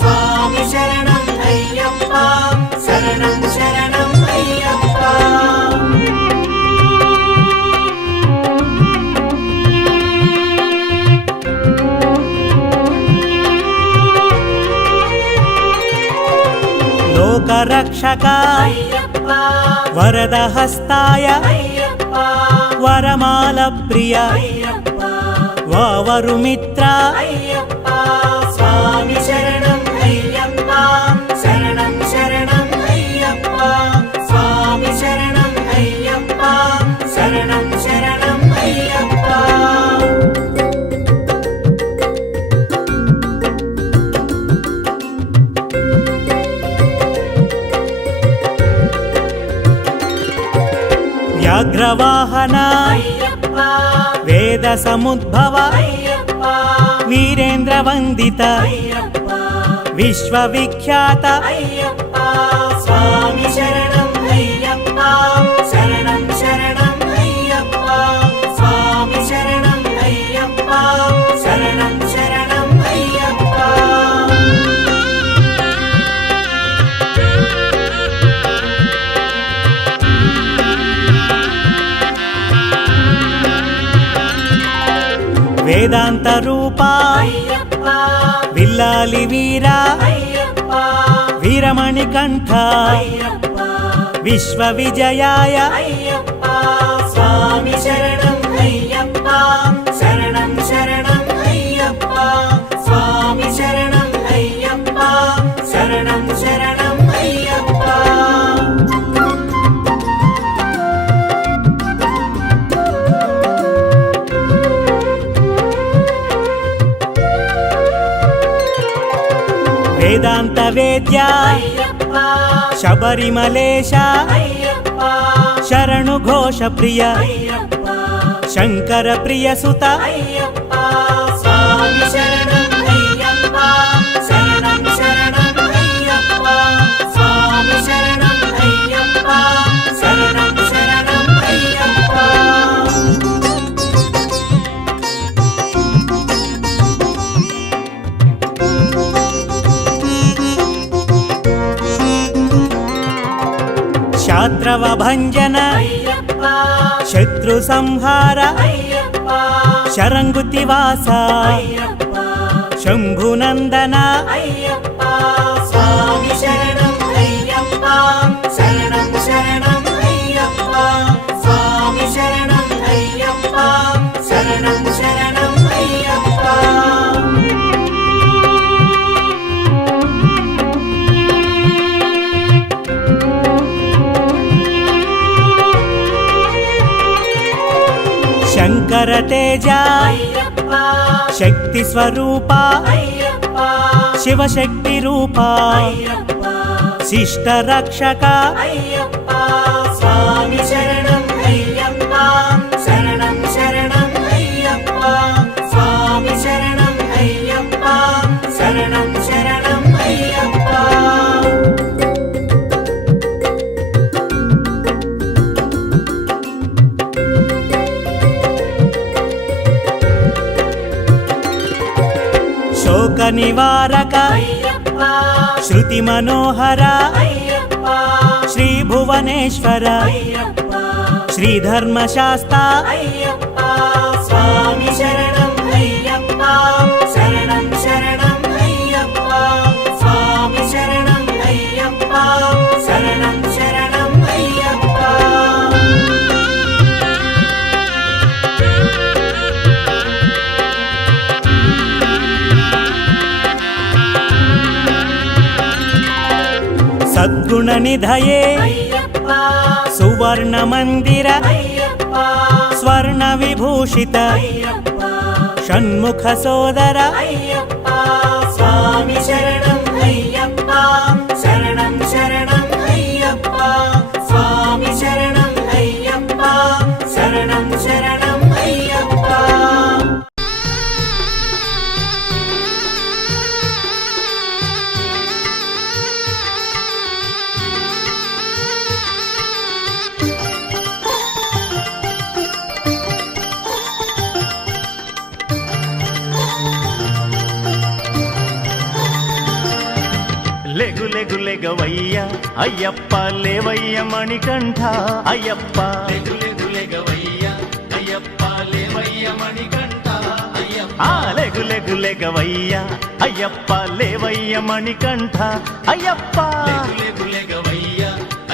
స్వామి శరణం అయ్యప్ప శరణం శరణం అయ్యప్ప లోకరక్షక అయ్యప్ప వరద హస్తాయ అయ్యప్ప వరమాల ప్రియ అయ్యప్ప వావరు మిత్ర అయ్యప్ప స్వామి శరణం అయ్యప్ప శరణం శరణం అయ్యప్ప స్వామి శరణం అయ్యప్ప శరణం శరణం అయ్యప్ప వ్యాఘ్రవాహన అయ్యప్ప వేద సముద్భవ అయ్యప్ప వీరేంద్ర వందిత అయ్యప్ప విశ్వవిఖ్యాత అయ్యప్ప స్వామి శరణం అయ్యప్ప శరణం శరణం అయ్యప్ప స్వామి శరణం అయ్యప్ప శరణం శరణం అయ్యప్ప వేదాంత రూపా అయ్యప్ప విల్లాలి వీరా అయ్యప్ప వీరమణి కంఠ అయ్యప్ప విశ్వ విజయాయ అయ్యప్ప స్వామి శరణం అయ్యప్ప శరణం శరణం అయ్యప్ప స్వామి శరణం అయ్యప్ప శరణం శరణం అయ్యప్ప వేదాంత వేద్య అయ్యప్ప శబరిమలేశ అయ్యప్ప శరణు ఘోష ప్రియ అయ్యప్ప శంకర ప్రియ సుత అయ్యప్ప స్వామి శరణం అయ్యప్ప శరణం శరణం అయ్యప్ప స్వామి శరణం అయ్యప్ప శరణం శరణం అయ్యప్ప శాత్రవ భంజన అయ్యప్ప శత్రు సంహార అయ్యప్ప శరంగుతి వాస అయ్యప్ప శంభునందన అయ్యప్ప స్వామి శరణం అయ్యప్ప శరణం శరణం అయ్యప్ప స్వామి శరణం అయ్యప్ప శరణం శరణం అయ్యప్ప శంకర తేజ అయ్యప్ప శక్తి స్వరూప అయ్యప్ప శివశక్తి రూప అయ్యప్ప శిష్ట రక్షక అయ్యప్ప స్వామి శరణం అయ్యప్ప శరణం శరణం అయ్యప్ప స్వామి శరణం అయ్యప్ప శరణం శరణం అయ్యప్ప శోక నివారక అయ్యప్ప శృతి మనోహర అయ్యప్ప శ్రీ భువనేశ్వర అయ్యప్ప శ్రీ ధర్మశాస్త అయ్యప్ప స్వామి శరణం అయ్యప్ప శరణం శరణం అయ్యప్ప స్వామి శరణం అయ్యప్ప శరణం శరణం అయ్యప్ప సద్గుణ నిధయే అయ్యప్ప సువర్ణ మందిర అయ్యప్ప స్వర్ణ విభూషిత అయ్యప్ప షణ్ముఖ సోదర అయ్యప్ప స్వామి శరణం అయ్యప్ప శరణం శరణం అయ్యప్ప స్వామి శరణం అయ్యప్ప శరణం శరణం అయ్యప్ప లెగు లెగు లెగవయ్య అయ్యప్ప లేవయ్య మణికంఠ అయ్యప్ప లెగు లెగు లెగవయ్య అయ్యప్ప లేవయ్య మణికంఠ అయ్యప్ప లెగు లెగు లెగవయ్య అయ్యప్ప లేవయ్య మణికంఠ అయ్యప్ప లెగు లెగు లెగవయ్య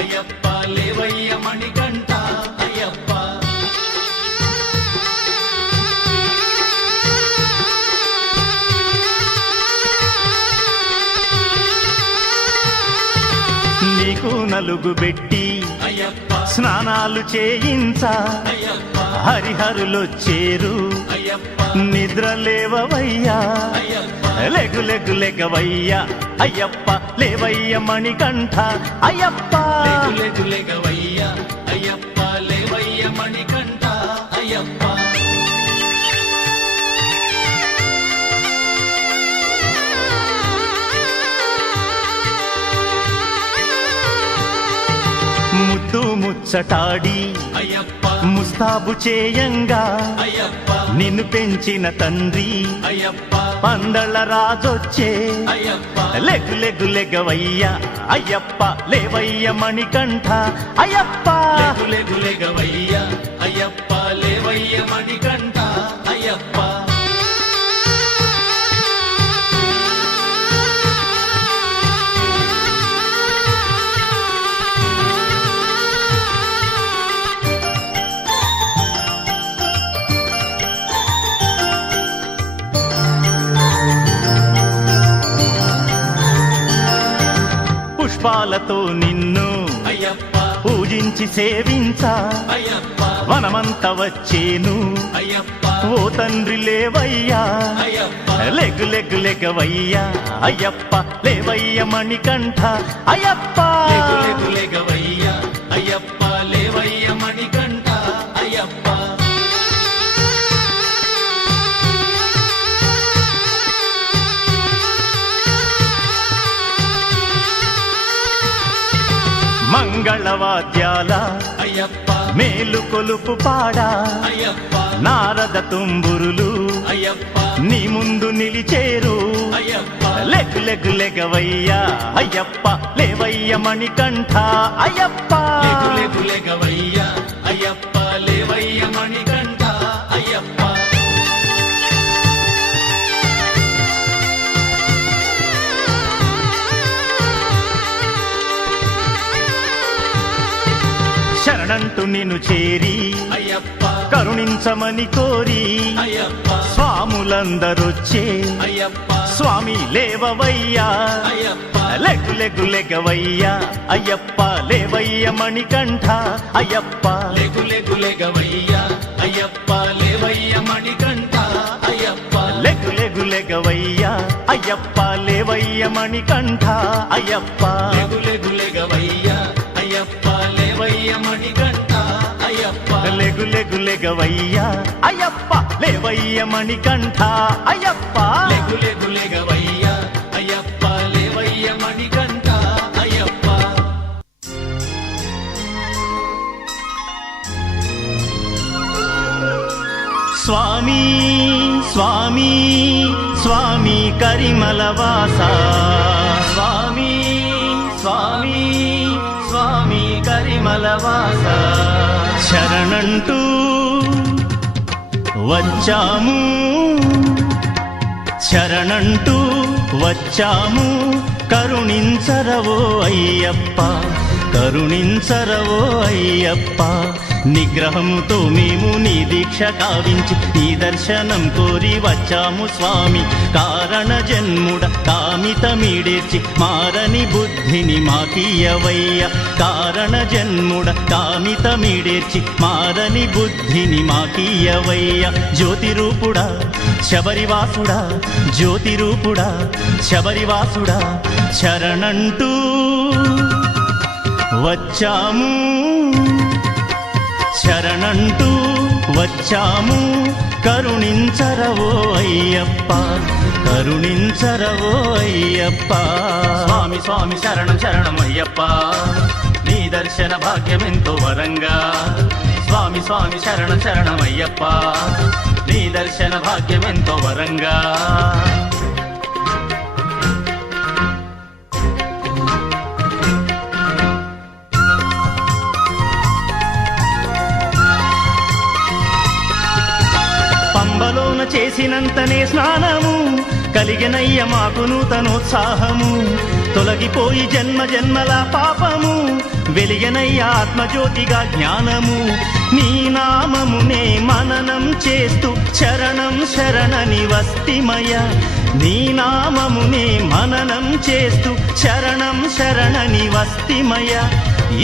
అయ్యప్ప లేవయ్య మణికంఠ అయ్యప్ప నీకు నలుగు పెట్టి అయ్యప్ప స్నానాలు చేయించ అయ్యప్ప హరిహరులొచ్చేరు అయ్యప్ప నిద్ర లేవవయ్యా లెగు లెగు లెగవయ్యా అయ్యప్ప లేవయ్య మణికంఠ అయ్యప్ప లెగు లెగు లెగవయ్యా అయ్యప్ప లేవయ్య మణికంఠ అయ్యప్ప ముద్దు ముచ్చటాడి అయ్యప్ప ముస్తాబు చేయంగా అయ్యప్ప నిన్ను పెంచిన తండ్రి అయ్యప్ప పందళ్ళ రాజొచ్చే అయ్యప్ప లెగు లెగు లెగవయ్యా అయ్యప్ప లేవయ్య మణికంఠ అయ్యప్ప లెగు లెగు లెగవయ్యా అయ్యప్ప లేవయ్య మణికంఠ అయ్యప్ప పుష్పాలతో నిన్ను అయ్యప్ప పూజించి సేవించా అయ్యప్ప వనమంత వచ్చేను అయ్యప్ప ఓ తండ్రి లేవయ్యా అయ్యప్ప లెగ్గు లెగ్గు లెగవయ్యా అయ్యప్ప లేవయ్య మణికంఠ అయ్యప్ప లెగు లెగు లెగవయ్యా అయ్యప్ప లేవయ్య మణికంఠ అయ్యప్ప మంగళవాద్యాల అయ్యప్ప మేలు కొలుపు పాడా అయ్యప్ప నారద తుంబురులు అయ్యప్ప నీ ముందు నిలిచేరు అయ్యప్ప లెగ్గు లెగ్గు లెగవయ్యా అయ్యప్ప లేవయ్య మణికంఠ అయ్యప్ప లెగు లెగు లెగవయ్యా అయ్యప్ప లేవయ్య మణికంఠ అయ్యప్ప శరణంటూ నిన్ను చేరి అయ్యప్ప కరుణించమని కోరి అయ్యప్ప స్వాములందరొచ్చే అయ్యప్ప స్వామి లేవవయ్యా Ayyappa leg leg లెగవయ్యా Ayyappa లేవయ్య Manikanta Ayyappa లెగు లెగు లెగవయ్యా Ayyappa లేవయ్య Manikanta Ayyappa leg leg లెగవయ్యా Ayyappa లేవయ్య Manikanta Ayyappa లెగు లెగు లెగవయ్యా Ayyappa లేవయ్య Manikanta Ayyappa లెగు లెగు లెగవయ్యా Ayyappa లేవయ్య Manikanta Ayyappa లెగు లెగు లెగవయ్యా Ayyappa లేవయ్య Manikanta Ayyappa స్వామి స్వామి స్వామి కరిమలవాస స్వామి స్వామి స్వామి కరిమలవాస శరణంటూ వచ్చాము శరణంటూ వచ్చాము కరుణించరవో అయ్యప్ప కరుణించరవో అయ్యప్ప నిగ్రహముతో మేము నీ దీక్ష కావించి నీ దర్శనం కోరి వచ్చాము స్వామి కారణ జన్ముడ కామితమీడేర్చి మారని బుద్ధిని మాకియవయ్య కారణ జన్ముడ కామితమీడేర్చి మారని బుద్ధిని మాకియవయ్య జ్యోతిరూపుడా శబరివాసుడా జ్యోతిరూపుడా శబరివాసుడా శరణంటూ వచ్చాము శరణంటూ వచ్చాము కరుణించరవో అయ్యప్ప కరుణించరవో అయ్యప్ప స్వామి స్వామి శరణం శరణం అయ్యప్ప నీ దర్శన భాగ్యమెంతో వరంగా స్వామి స్వామి శరణం శరణం అయ్యప్ప నీ దర్శన భాగ్యమెంతో వరంగా పంబలోన చేసినంతనే స్నానము కలిగినయ్య మాకు నూతనోత్సాహము తొలగిపోయి జన్మ జన్మల పాపము వెలిగనయ్య ఆత్మజ్యోతిగా జ్ఞానము నీ నామమునే మననం చేస్తూ శరణం శరణని వస్తిమయ నీ నామమునే మననం చేస్తూ శరణం శరణని వస్తిమయ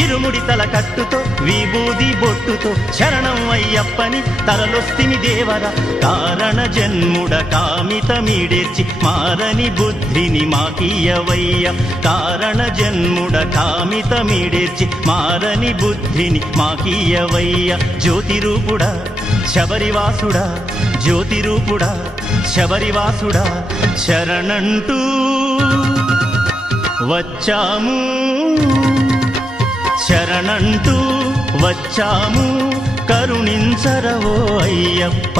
ఇరుముడి తల కట్టుతో విభూది బొట్టుతో శరణం అయ్యప్పని తలలొస్తిని దేవర కారణ జన్ముడ కామితమీడేర్చి మారని బుద్ధిని మాకియవయ్య కారణ జన్ముడ కామితమీడేర్చి మారని బుద్ధిని మాకియవయ్య జ్యోతిరూపుడా శబరివాసుడా జ్యోతిరూపుడా శబరివాసుడా శరణంటూ వచ్చాము శరణంటూ వచ్చాము కరుణించరవో అయ్యప్ప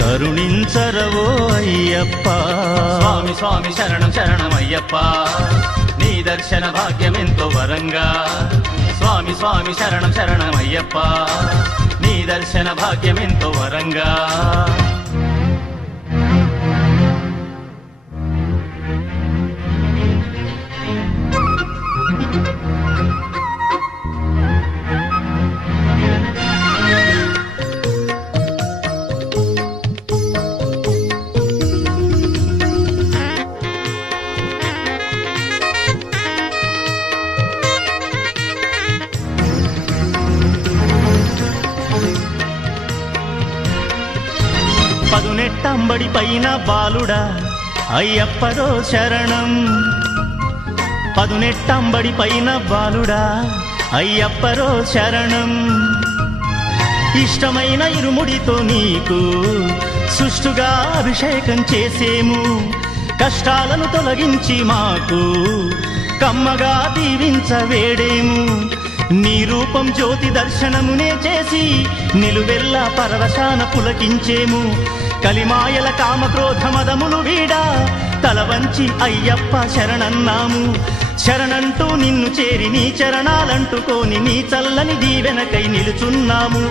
కరుణించరవో అయ్యప్ప స్వామి స్వామి శరణం శరణం అయ్యప్ప నీ దర్శన భాగ్యమెంతో వరంగా స్వామి స్వామి శరణం శరణం అయ్యప్ప నీ దర్శన భాగ్యమెంతో వరంగా పదునెట్టంబడి పైన బాలుడా అయ్యప్పరో శరణం. పదునెట్టంబడి పైన బాలుడా అయ్యప్పరో శరణం. ఇష్టమైన ఇరుముడితో నీకు సుష్టుగా అభిషేకం చేసేము. కష్టాలను తొలగించి మాకు కమ్మగా దీవించవేడేము. నీ రూపం జ్యోతి దర్శనమునే చేసి నిలువెల్లా పరవశాన పులకించేము. కలిమాయల కామక్రోధ మదములు వీడా తల వంచి అయ్యప్ప శరణన్నాము. శరణంటూ నిన్ను చేరి నీ చరణాలంటుకోని నీ చల్లని దీవెనకై నిలుచున్నాము.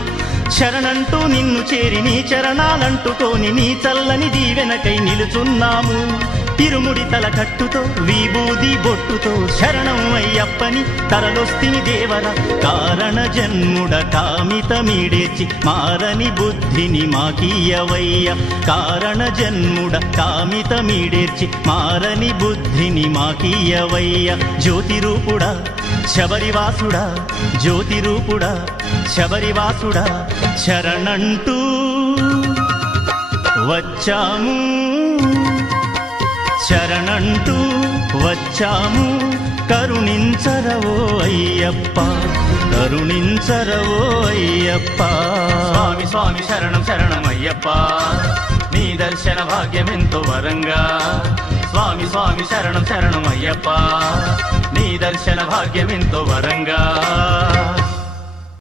శరణంటూ నిన్ను చేరి నీ చరణాలంటుకోని నీ చల్లని దీవెనకై నిలుచున్నాము. ఇరుముడి తల కట్టుతో విభూది బొట్టుతో శరణం అయ్యప్పని తరలొస్తిని దేవర. కారణ జన్ముడ కామితమీడేర్చి మారని బుద్ధిని మాకీయవయ్య. కారణ జన్ముడ కామితమీడేర్చి మారని బుద్ధిని మాకీయవయ్య. జ్యోతిరూపుడా శబరివాసుడా జ్యోతిరూపుడా శబరివాసుడా శరణంటూ వచ్చాము. శరణంటూ వచ్చాము. కరుణించరవో అయ్యప్ప కరుణించరవో అయ్యప్ప. స్వామి స్వామి శరణం శరణం అయ్యప్ప, నీ దర్శన భాగ్యమెంతో వరంగా. స్వామి స్వామి శరణం శరణం అయ్యప్ప, నీ దర్శన భాగ్యమెంతో వరంగా.